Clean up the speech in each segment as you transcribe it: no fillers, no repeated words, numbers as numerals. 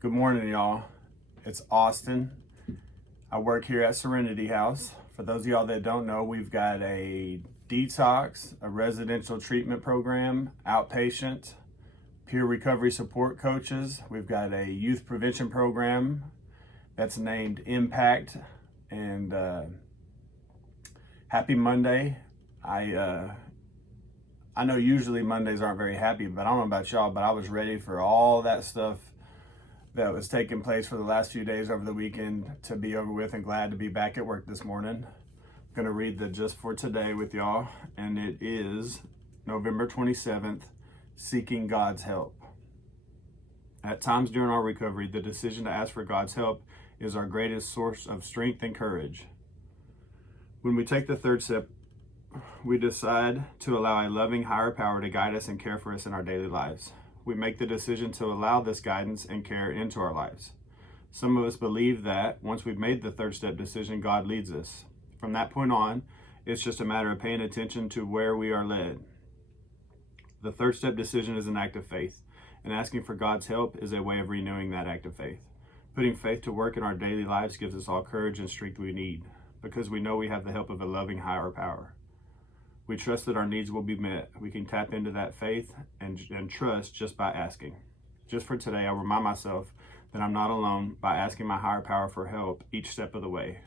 Good morning, y'all. It's Austin. I work here at Serenity House. For those of y'all that don't know, we've got a detox, a residential treatment program, outpatient, peer recovery support coaches. We've got a youth prevention program that's named Impact. And happy Monday. I know usually Mondays aren't very happy, but I don't know about y'all, but I was ready for all that stuff that was taking place for the last few days over the weekend to be over with, and glad to be back at work this morning. I'm going to read the just for today with y'all, and it is November 27th, Seeking God's Help. At times during our recovery, the decision to ask for God's help is our greatest source of strength and courage. When we take the third step, we decide to allow a loving higher power to guide us and care for us in our daily lives. We make the decision to allow this guidance and care into our lives. Some of us believe that once we've made the third step decision, God leads us. From that point on, it's just a matter of paying attention to where we are led. The third step decision is an act of faith, and asking for God's help is a way of renewing that act of faith. Putting faith to work in our daily lives gives us all courage and strength we need, because we know we have the help of a loving higher power. We trust that our needs will be met. We can tap into that faith and trust just by asking. Just for today, I'll remind myself that I'm not alone by asking my higher power for help each step of the way.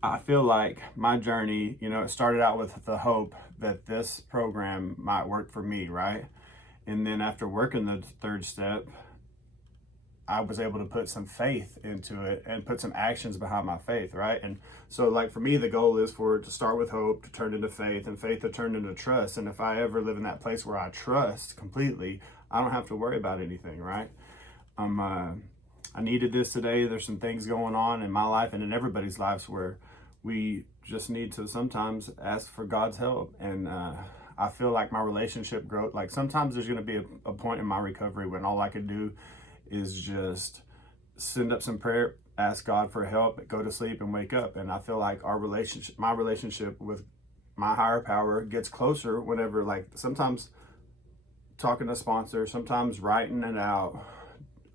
I feel like my journey, it started out with the hope that this program might work for me, right? And then after working the third step, I was able to put some faith into it and put some actions behind my faith, right? And so, like, for me, the goal is for it to start with hope, to turn into faith, and faith to turn into trust. And if I ever live in that place where I trust completely, I don't have to worry about anything, right? I needed this today. There's some things going on in my life and in everybody's lives where we just need to sometimes ask for God's help. And I feel like my relationship growth, like sometimes there's going to be a point in my recovery when all I could do is just send up some prayer, ask God for help, go to sleep and wake up. And I feel like my relationship with my higher power gets closer whenever, like, sometimes talking to sponsors, sometimes writing it out,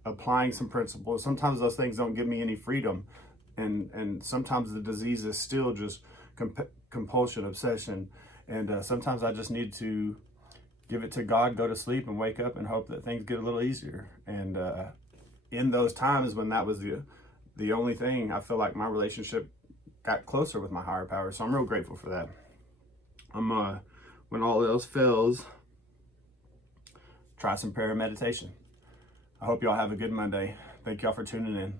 applying some principles. Sometimes those things don't give me any freedom. And sometimes the disease is still just compulsion, obsession. And sometimes I just need to give it to God, go to sleep and wake up and hope that things get a little easier. And in those times when that was the only thing, I feel like my relationship got closer with my higher power. So I'm real grateful for that. When all else fails, try some prayer and meditation. I hope y'all have a good Monday. Thank y'all for tuning in.